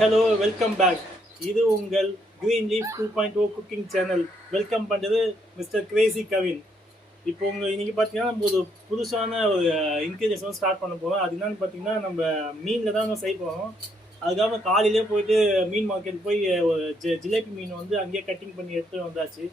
Hello, welcome back. இது உங்கள் green leaf 2.0 cooking channel. Welcome பண்ணுறது மிஸ்டர் கிரேசி கவின். இப்போ இன்னைக்கு பார்த்தீங்கன்னா நம்ம ஒரு புதுசான ஒரு இன்க்ரீடியன்ஸ் வந்து ஸ்டார்ட் பண்ண போகிறோம். அது என்னன்னு பார்த்தீங்கன்னா நம்ம மீனில் தான் செய்ய போகிறோம். அதுக்காக காலையிலே போயிட்டு மீன் மார்க்கெட் போய் ஒரு ஜிலேபி மீன் வந்து அங்கேயே கட்டிங் பண்ணி எடுத்துகிட்டு வந்தாச்சு.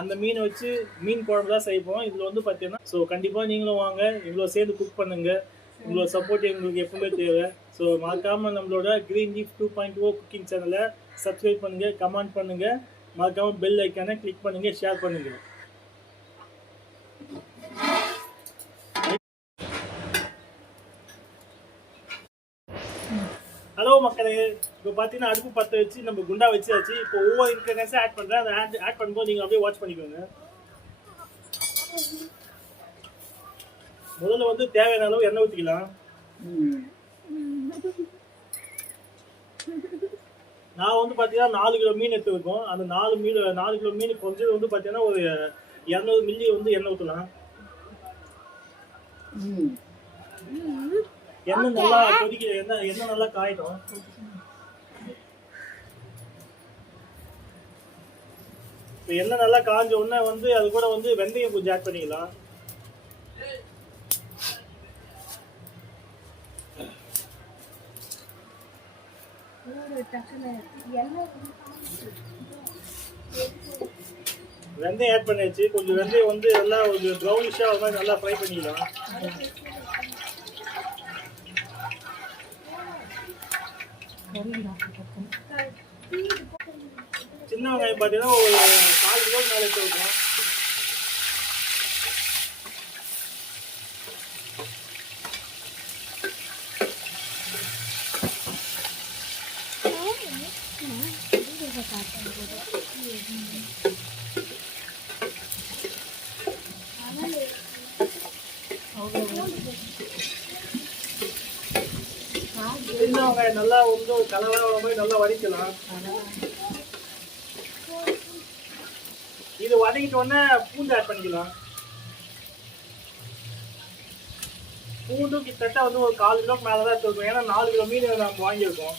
அந்த மீனை வச்சு மீன் குழம்பு தான் செய்ய போகிறோம். இதில் வந்து பார்த்தீங்கன்னா கண்டிப்பாக நீங்களும் வாங்க, இவ்வளோ சேர்ந்து குக் பண்ணுங்கள். உங்களோட சப்போர்ட் எங்களுக்கு எப்பவுமே தேவை. ஸோ மறக்காமல் நம்மளோட கிரீன் லீஃப் 2.0 குக்கிங் சேனலை சப்ஸ்கிரைப் பண்ணுங்கள், கமெண்ட் பண்ணுங்கள், மறக்காமல் பெல் ஐக்கானை கிளிக் பண்ணுங்கள், ஷேர் பண்ணுங்கள். ஹலோ மக்களே, இப்போ பார்த்தீங்கன்னா அடுப்பு பற்ற வச்சு நம்ம குண்டா வச்சாச்சு. இப்போ ஒவ்வொரு இன்க்ரீடியன்ஸும் ஆட் பண்ணுறேன். அதை ஆட் பண்ணும்போது நீங்கள் அப்படியே வாட்ச் பண்ணிக்கோங்க. முதல்ல வந்து தேவையான அளவு எண்ணெய் ஊற்றிக்கலாம். நான் வந்து பார்த்தீங்கன்னா 4 கிலோ மீன் எடுத்துருக்கோம். அந்த 4 கிலோ மீன் கொஞ்சம் வந்து பார்த்தீங்கன்னா ஒரு 200 மில்லி வந்து எண்ணெய் ஊற்றலாம். எண்ணெய் நல்லா கொதிக்க எண்ணெய் நல்லா காயிடும். இப்போ எண்ணெய் நல்லா காய்ஞ்ச உடனே வந்து அது கூட வந்து வெந்தயம் கொஞ்சம் ஆட் பண்ணிக்கலாம். வெந்தயம் ஆட் பண்ணியாச்சு. கொஞ்சம் வெந்தயம் வந்து நல்லா ஒரு ப்ரௌனிஷா ஒரு மாதிரி நல்லா ஃப்ரை பண்ணிக்கலாம். சின்ன வெங்காயம் பார்த்தீங்கன்னா ஒரு 4 கிலோ மேலே எடுத்துருக்கோம். சின்ன வெங்காயம் நல்லா வந்து கலவர மாதிரி நல்லா வதக்கலாம். இது வதக்கிட்ட உடனே பூண்டு ஆட் பண்ணிக்கலாம். பூண்டு கிட்டத்தட்ட வந்து ஒரு 4 கிலோக்கு மேலே தான் எடுத்துருக்கோம். ஏன்னா 4 கிலோ மீன் நம்ம வாங்கியிருக்கோம்.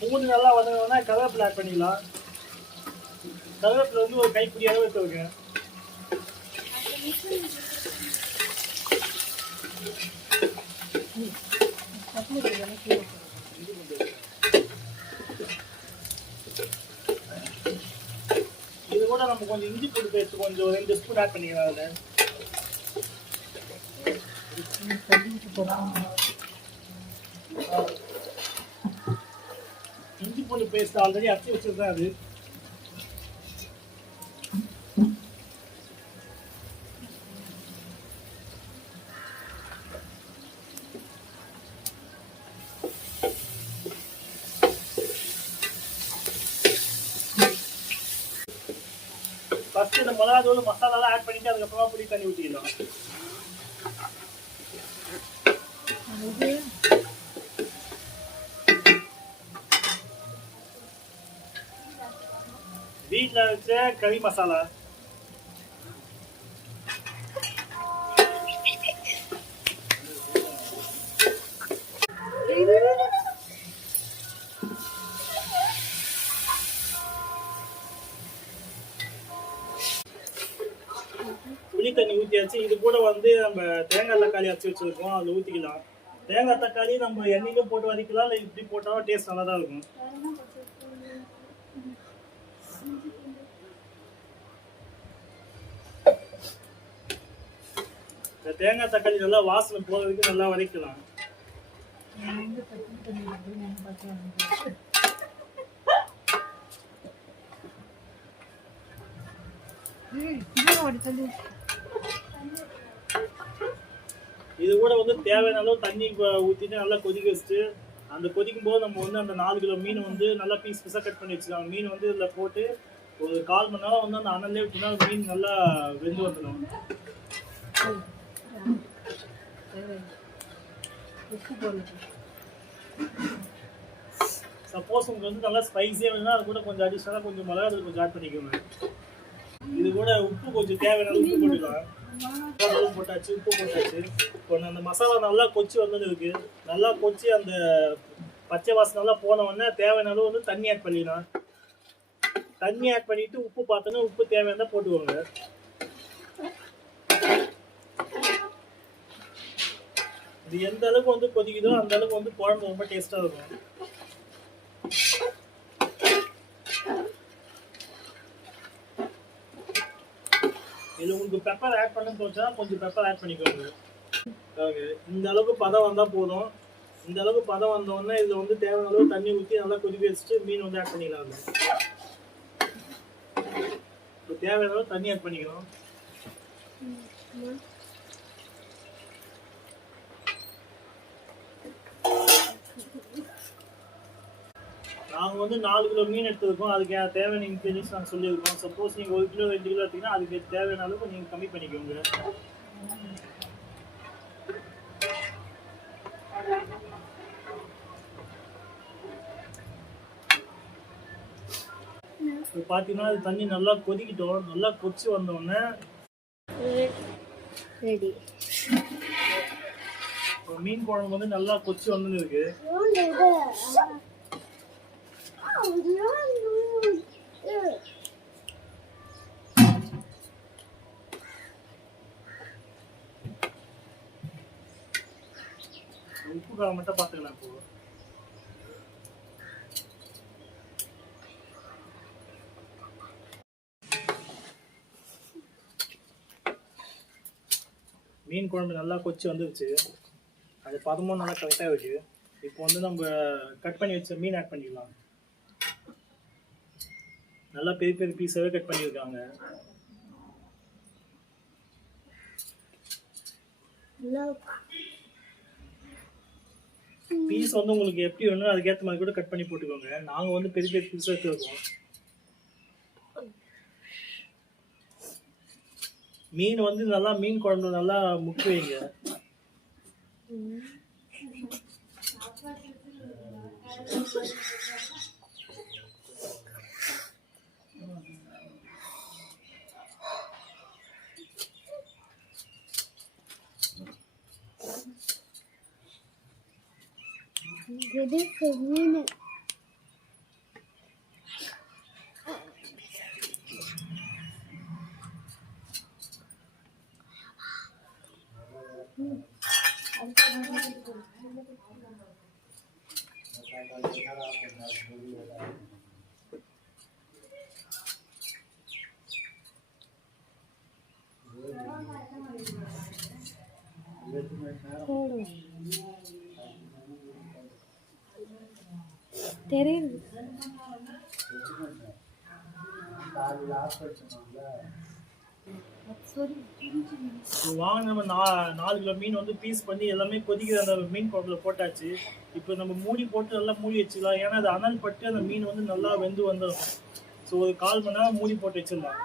பூண்டு நல்லா வதங்கின உடனே கருவேப்பிலை ஆட் பண்ணிக்கலாம். கருவேப்பிலை வந்து ஒரு கைப்பிடி அளவு எடுத்துருங்க. இது கூட நம்ம கொஞ்சம் இஞ்சி பூண்டு பேஸ்ட் கொஞ்சம் 2 ஸ்பூன் ஆட் பண்ணிக்கலாம். அதில் இஞ்சி பூண்டு பேஸ்ட் ஆல்ரெடி அரைச்சி வச்சிருக்கேன். அது ஃபர்ஸ்ட் இந்த மிளகா தூள் மசாலாலாம் ஆட் பண்ணிட்டு அதுக்கப்புறமா புளி தண்ணி ஊற்றிக்கலாம். வீட்டில் வச்ச கறி மசாலா, புளி தண்ணி ஊற்றியாச்சு. இது கூட வந்து நம்ம தேங்காய் தக்காளி அரைச்சி வச்சிருக்கோம், அதில் ஊற்றிக்கலாம். தேங்காய் தக்காளி நம்ம எண்ணெயிலும் போட்டு வதக்கலாம், இல்லை இப்படி போட்டாலும் டேஸ்ட் நல்லா தான் இருக்கும். இந்த தேங்காய் தக்காளி நல்லா வாசனை போகிறதுக்கு நல்லா வதக்கலாம். இது கூட வந்து தேவையான அளவு தண்ணி ஊற்றிட்டு நல்லா கொதிக்க வச்சுட்டு அந்த கொதிக்கும் போது நம்ம வந்து அந்த 4 கிலோ மீன் வந்து நல்லா பீஸ் பீஸாக கட் பண்ணி வச்சுக்கலாம். மீன் வந்து இதில் போட்டு ஒரு 1/4 மணி நேரம் வந்து அந்த அனல்லே விட்டுனா மீன் நல்லா வெந்து வந்துடும். சப்போஸ் உங்களுக்கு வந்து நல்லா ஸ்பைஸியாக வேணும்னா அது கூட கொஞ்சம் அடிஷ்னலாக கொஞ்சம் மிளகா கொஞ்சம் ஆட் பண்ணிக்கோங்க. இது கூட உப்பு கொஞ்சம் தேவையான உப்பு போட்டுக்கலாம். போட்டாச்சு, உப்பு போட்டாச்சு. இப்போ அந்த மசாலா நல்லா கொச்சி வந்தது இருக்கு. நல்லா கொச்சி அந்த பச்சை வாசனை நல்லா போன உடனே தேவையான அளவு வந்து தண்ணி ஆட் பண்ணிடலாம். தண்ணி ஆட் பண்ணிட்டு உப்பு பார்த்தோன்னா உப்பு தேவையான போட்டுக்கோங்க. இது எந்த அளவுக்கு வந்து கொதிக்குதோ அந்த அளவுக்கு வந்து குழம்பு ரொம்ப டேஸ்டா இருக்கும். இதுல உங்களுக்கு பெப்பர் ஆட் பண்ண தோச்சா கொஞ்சம் பெப்பர் ஆட் பண்ணிக்கோங்க. இந்த அளவுக்கு பதம் வந்தா போதும். இந்த அளவுக்கு பதம் வந்த உடனே இதுல வந்து தேவையான அளவு தண்ணி ஊற்றி நல்லா கொதிக்க வச்சுட்டு மீன் வந்து ஆட் பண்ணிக்கலாம். தேவையான அளவு தண்ணி ஆட் பண்ணிக்கணும். நாங்கள் வந்து 4 கிலோ மீன் எடுத்துருக்கோம். அதுக்கு தேவையான இன்க்ரீடியன்ஸ் நாங்கள் சொல்லியிருக்கோம். சப்போஸ் நீங்கள் 1 கிலோ 2 கிலோ எடுத்தீங்கன்னா அதுக்கு தேவையான அளவுக்கு நீங்கள் கம்மி பண்ணிக்கோங்க. இப்போ பார்த்தீங்கன்னா அது தண்ணி நல்லா கொதிக்கிட்டோம். நல்லா கொதிச்சு வந்தோடனே ரெடி. மீன் குழம்பு வந்து நல்லா கொதிச்சு வந்து இருக்கு. உப்பு காரம் மட்டும் பார்த்துக்கலாம். இப்போ மீன் குழம்பு நல்லா கொச்சி வந்துருச்சு. அது பதமும் நல்லா கரெக்டாக இருக்கு. இப்போ வந்து நம்ம கட் பண்ணி வச்ச மீன் ஆட் பண்ணிக்கலாம். நல்லா பெரிய பெரிய பீஸாகவே கட் பண்ணியிருக்காங்க. பீஸ் வந்து உங்களுக்கு எப்படி வேணும் அதுக்கேற்ற மாதிரி கூட கட் பண்ணி போட்டுக்கோங்க. நாங்கள் வந்து பெரிய பெரிய பீஸாக எடுத்துருக்கோம். மீன் வந்து நல்லா மீன் குழம்பு நல்லா முக்கி வைங்க. மீன் தெரியுது. வாங்க நம்ம 4 கிலோ மீன் வந்து பீஸ் பண்ணி எல்லாமே கொதிக்கிற அந்த மீன் குழம்புல போட்டாச்சு. இப்போ நம்ம மூடி போட்டு நல்லா மூடி வச்சுக்கலாம். ஏன்னா அது அனல் பட்டு அந்த மீன் வந்து நல்லா வெந்து வந்துடும். ஸோ ஒரு 1/4 மணி நேரம் மூடி போட்டு வச்சிடலாம்.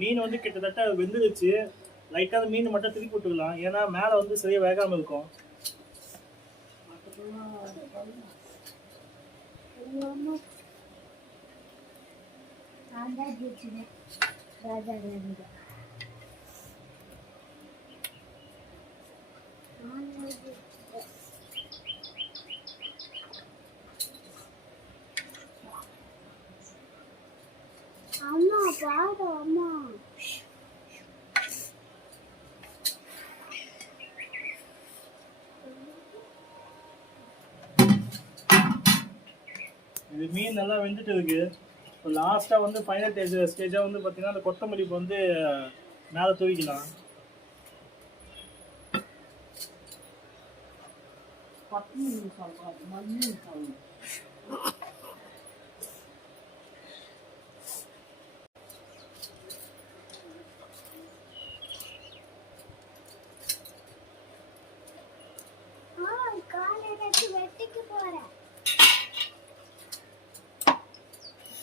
மீன் வந்து கிட்டத்தட்ட வெந்துருச்சு. லைட்டாக அந்த மீன் மட்டும் திருப்பி விட்டுக்கலாம். ஏன்னா மேலே வந்து சரியாக வேகாமல் இருக்கும். அம்மா பாரு அம்மா. இது மீன் நல்லா வெந்துட்டு இருக்கு. இப்போ லாஸ்ட்டாக வந்து ஃபைனல் ஸ்டேஜாக வந்து பார்த்தீங்கன்னா அந்த கொத்தமல்லி வந்து மேலே தூவிக்கலாம்.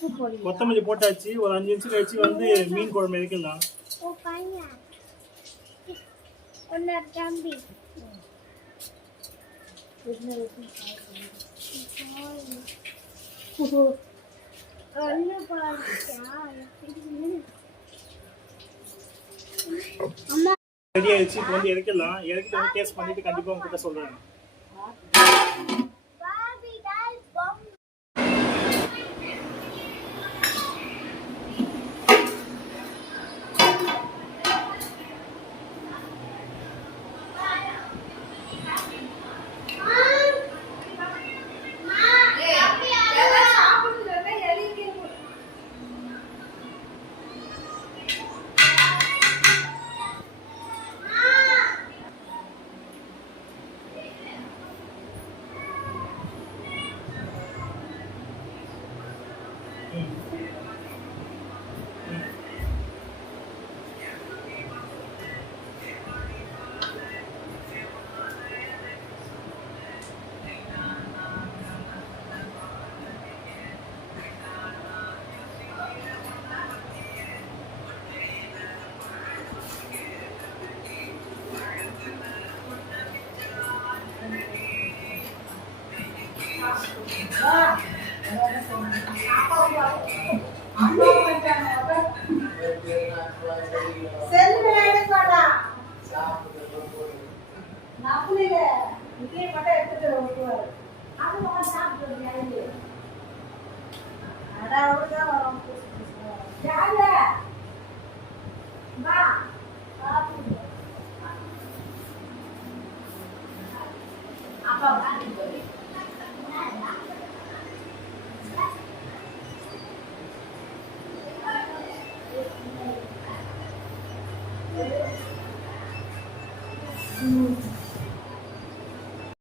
உப்பு போடுங்க. கொத்தமல்லி போட்டாச்சு. ஒரு 5 நிமிஷம் கழிச்சு வந்து மீன் குழம்பு இறக்கலாம். ஓ பையன் ஒன்னு தம்பி ஒன்னு பாருச்சா அம்மா ரெடி ஆயிடுச்சு. இப்போ வந்து இறக்கலாம். இறக்கிட்டு வந்து டேஸ்ட் பண்ணிட்டு கண்டிப்பா உங்ககிட்ட சொல்றேன். பாபி டால் பாம்